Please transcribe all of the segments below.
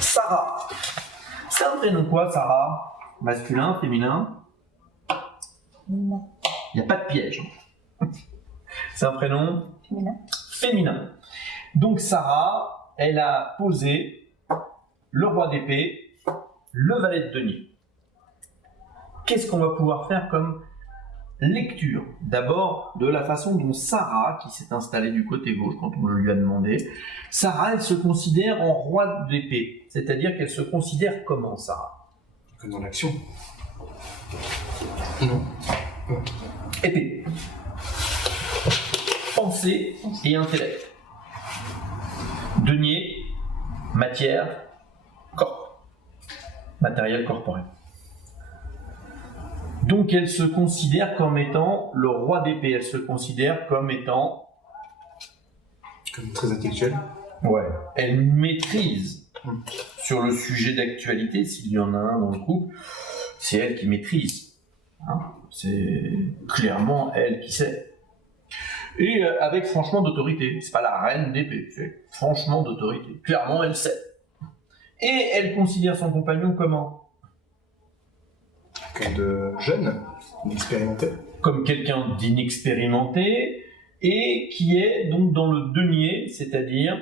Sarah. C'est un prénom quoi, Sarah? Masculin, féminin? Non. Il n'y a pas de piège. C'est un prénom Féminin. féminin. Donc Sarah, elle a posé le roi d'épée, le valet de denier. Qu'est-ce qu'on va pouvoir faire comme lecture? D'abord, de la façon dont Sarah, qui s'est installée du côté gauche quand on le lui a demandé, Sarah, elle se considère en roi d'épée. C'est-à-dire qu'elle se considère comment, Sarah? Que dans l'action. Non. Épée. Pensée et intellect. Denier, matière, corps. Matériel corporel. Donc elle se considère comme étant le roi d'épée. Elle se considère comme étant... Comme très intellectuel. Ouais. Elle maîtrise sur le sujet d'actualité, s'il y en a un dans le couple, c'est elle qui maîtrise. Hein, c'est clairement elle qui sait. Et avec franchement d'autorité. C'est pas la reine d'épée, c'est franchement d'autorité. Clairement, elle sait. Et elle considère son compagnon comment? Quelqu'un de jeune, inexpérimenté. Comme quelqu'un d'inexpérimenté et qui est donc dans le denier, c'est-à-dire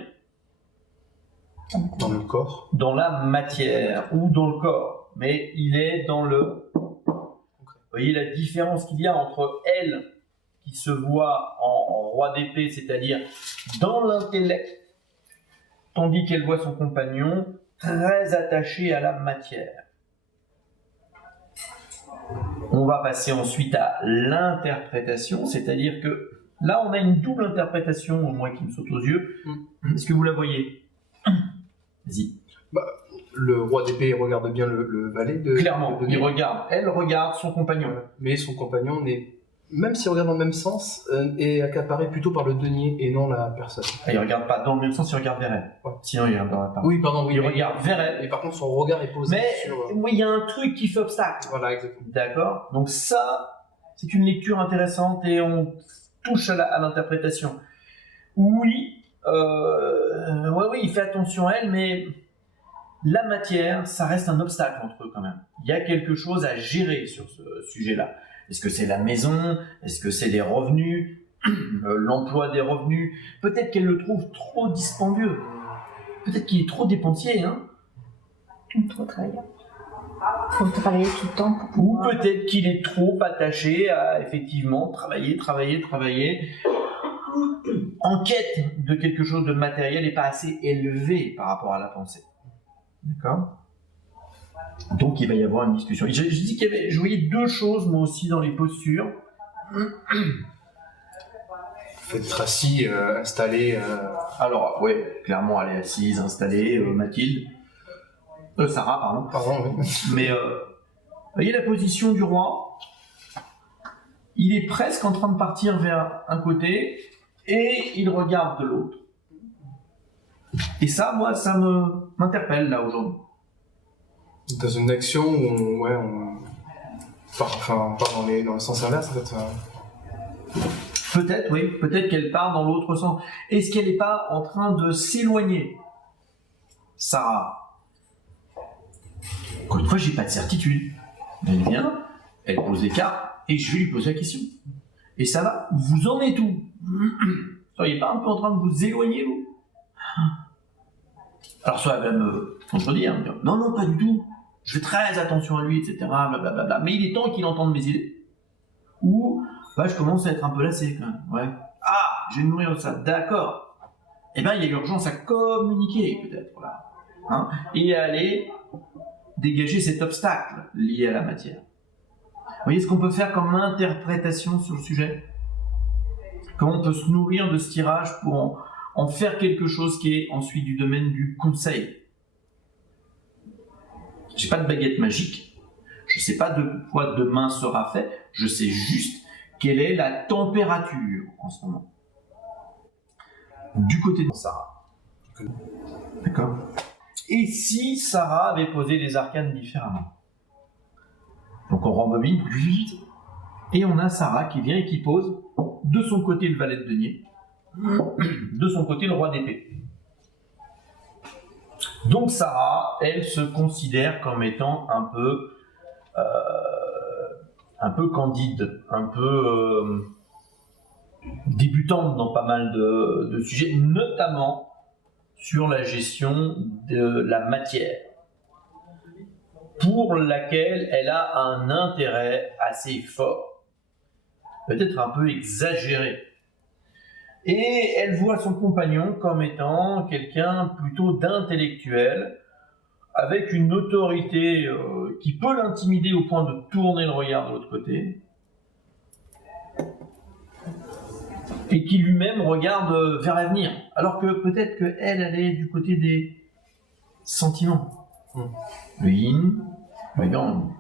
Dans le corps. dans la matière ou dans le corps. Mais il est dans le... Vous voyez la différence qu'il y a entre elle qui se voit en roi d'épée, c'est-à-dire dans l'intellect, tandis qu'elle voit son compagnon très attaché à la matière. On va passer ensuite à l'interprétation, c'est-à-dire que là on a une double interprétation, moi qui me saute aux yeux. Est-ce que vous la voyez? Vas-y. Le roi d'épée regarde bien le valet de... Clairement, de il regarde, elle regarde son compagnon. Mais son compagnon n'est... Même s'il regarde dans le même sens, est accaparé plutôt par le denier et non la personne. Ah, il regarde pas dans le même sens, il regarde vers elle. Ouais. Sinon il regarderait pas. Oui, pardon, oui. Il mais- regarde vers elle. Et par contre, son regard est posé Mais sur... oui, il y a un truc qui fait obstacle. Voilà, exactement. D'accord? Donc ça, c'est une lecture intéressante et on touche à l'interprétation. Oui, oui, il fait attention à elle, mais la matière, ça reste un obstacle entre eux quand même. Il y a quelque chose à gérer sur ce sujet-là. Est-ce que c'est la maison? Est-ce que c'est les revenus? L'emploi des revenus? Peut-être qu'elle le trouve trop dispendieux. Peut-être qu'il est trop dépensier, hein? Trop travailler. Faut travailler tout le temps pour Ou pouvoir... peut-être qu'il est trop attaché à effectivement travailler, en quête de quelque chose de matériel et pas assez élevé par rapport à la pensée. D'accord? Donc il va y avoir une discussion. Je dis qu'il y avait, je voyais deux choses moi aussi dans les postures. Faut être assis, installé... Alors oui, clairement elle est assise, installée, Mathilde. Sarah, pardon. Pardon, oui. Mais vous voyez la position du roi? Il est presque en train de partir vers un côté et il regarde de l'autre. Et ça, moi, ça m'interpelle là aujourd'hui. Dans une action où on part dans le sens inverse, en fait. Peut-être, oui, peut-être qu'elle part dans l'autre sens. Est-ce qu'elle n'est pas en train de s'éloigner, Sarah? Encore une fois, j'ai pas de certitude. Elle vient, elle pose les cartes et je vais lui poser la question. Et ça va? Vous en êtes où? Soyez pas un peu en train de vous éloigner, vous? Alors soit elle va me contredire, me dire, non, non, pas du tout. Je fais très attention à lui, etc. Blablabla. Mais il est temps qu'il entende mes idées. Ou, je commence à être un peu lassé quand même. Ouais. Ah, je vais me nourrir de ça. D'accord. Eh bien, il y a l'urgence à communiquer, peut-être, là. Hein, et à aller dégager cet obstacle lié à la matière. Vous voyez ce qu'on peut faire comme interprétation sur le sujet? Comment on peut se nourrir de ce tirage pour en faire quelque chose qui est ensuite du domaine du conseil. J'ai pas de baguette magique, je sais pas de quoi demain sera fait, je sais juste quelle est la température en ce moment. Du côté de Sarah. D'accord. Et si Sarah avait posé les arcanes différemment? Donc on rembobine, et on a Sarah qui vient et qui pose de son côté le valet de denier, de son côté le roi d'épée. Donc Sarah, elle se considère comme étant un peu candide, un peu débutante dans pas mal de sujets, notamment sur la gestion de la matière, pour laquelle elle a un intérêt assez fort, peut-être un peu exagéré. Et elle voit son compagnon comme étant quelqu'un plutôt d'intellectuel, avec une autorité qui peut l'intimider au point de tourner le regard de l'autre côté, et qui lui-même regarde vers l'avenir, alors que peut-être qu'elle est du côté des sentiments. Le yin, le yang,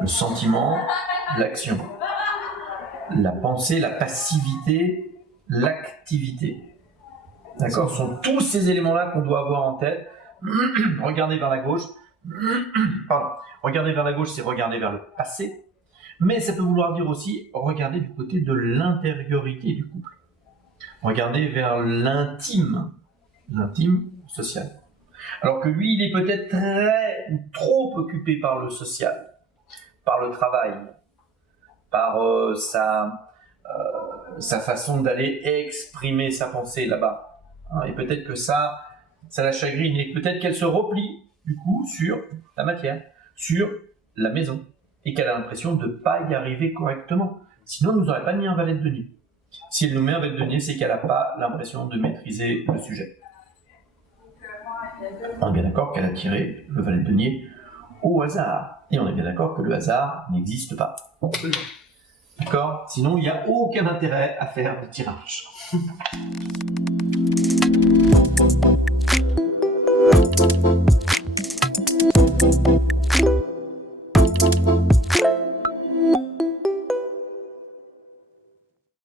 le sentiment, l'action, la pensée, la passivité, l'activité. D'accord ? Ce sont tous ces éléments-là qu'on doit avoir en tête. Regarder vers la gauche. Pardon. Regarder vers la gauche, c'est regarder vers le passé. Mais ça peut vouloir dire aussi regarder du côté de l'intériorité du couple. Regarder vers l'intime social. Alors que lui, il est peut-être très ou trop occupé par le social, par le travail, par sa façon d'aller exprimer sa pensée là-bas. Et peut-être que ça la chagrine, et peut-être qu'elle se replie du coup sur la matière, sur la maison, et qu'elle a l'impression de ne pas y arriver correctement. Sinon, elle ne nous aurait pas mis un valet de denier. Si elle nous met un valet de denier, c'est qu'elle n'a pas l'impression de maîtriser le sujet. On est bien d'accord qu'elle a tiré le valet de denier au hasard. Et on est bien d'accord que le hasard n'existe pas. D'accord ? Sinon, il n'y a aucun intérêt à faire de tirage.